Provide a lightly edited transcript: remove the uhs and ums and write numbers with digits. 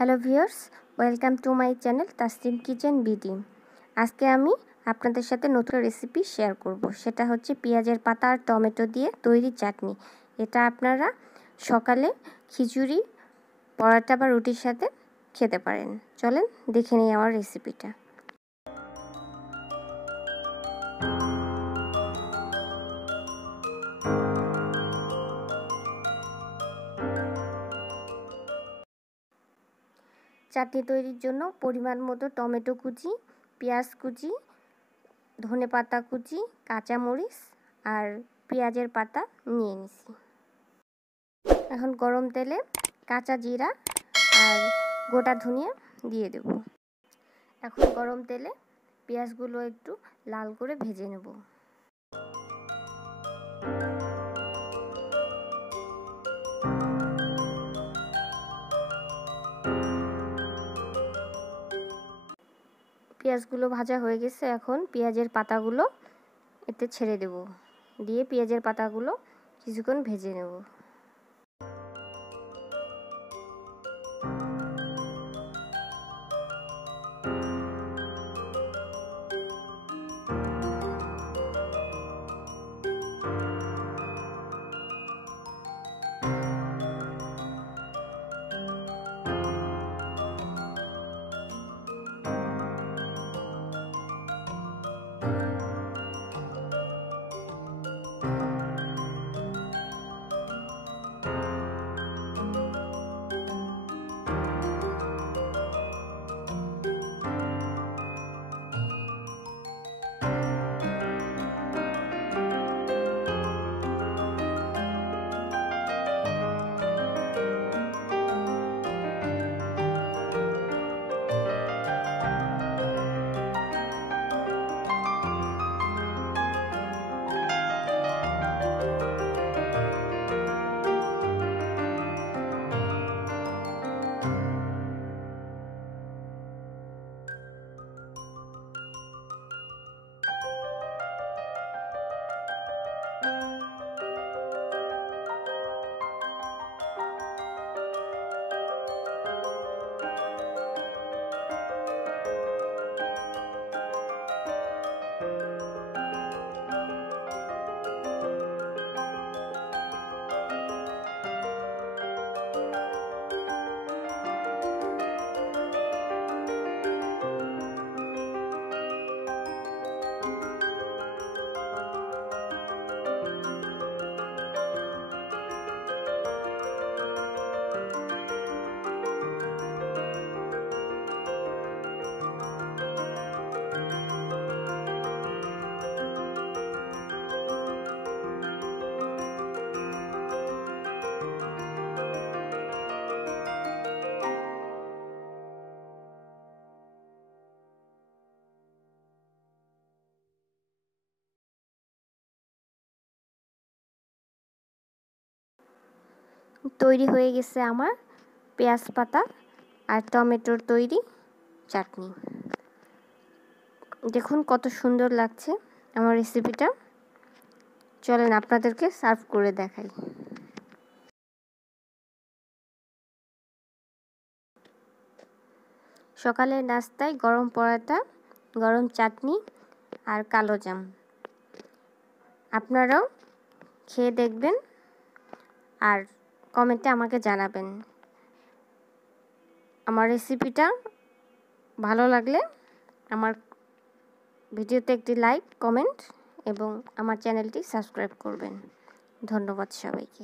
Hello viewers, welcome to my channel Tasnim kitchen BD. আজকে আমি আপনাদের সাথে নতুন রেসিপি শেয়ার করব। সেটা হচ্ছে পেঁয়াজের পাতা আর টমেটো দিয়ে তৈরি চাটনি। এটা আপনারা সকালে খিচুড়ি, পরোটা বা রুটির সাথে খেতে পারেন। চলেন দেখে নিই আমার রেসিপিটা। চাটনি তৈরির জন্য পরিমাণ মতো টমেটো কুচি, পেঁয়াজ কুচি, ধনেপাতা কুচি, কাঁচামরিচ আর পেঁয়াজের পাতা নিয়ে নিছি। এখন গরম তেলে কাঁচা জিরা আর গোটা ধনিয়া দিয়ে দেব। এখন গরম তেলে পেঁয়াজগুলো একটু লাল করে ভেজে নেব। পেঁয়াজগুলো ভাজা হয়ে গেছে। এখন পেঁয়াজের পাতাগুলো এতে ছেড়ে দেব, দিয়ে পেঁয়াজের পাতাগুলো কিছুক্ষণ ভেজে নেব। তৈরি হয়ে গেছে আমার পেঁয়াজ পাতা আর টমেটোর তৈরি চাটনি। দেখুন কত সুন্দর লাগছে আমার রেসিপিটা। চলেন আপনাদেরকে সার্ভ করে দেখাই। সকালের নাস্তায় গরম পরোটা, গরম চাটনি আর কালো জাম। আপনারাও খেয়ে দেখবেন আর কমেন্টে আমাকে জানাবেন। আমার রেসিপিটা ভালো লাগলে আমার ভিডিওতে একটি লাইক, কমেন্ট এবং আমার চ্যানেলটি সাবস্ক্রাইব করবেন। ধন্যবাদ সবাইকে।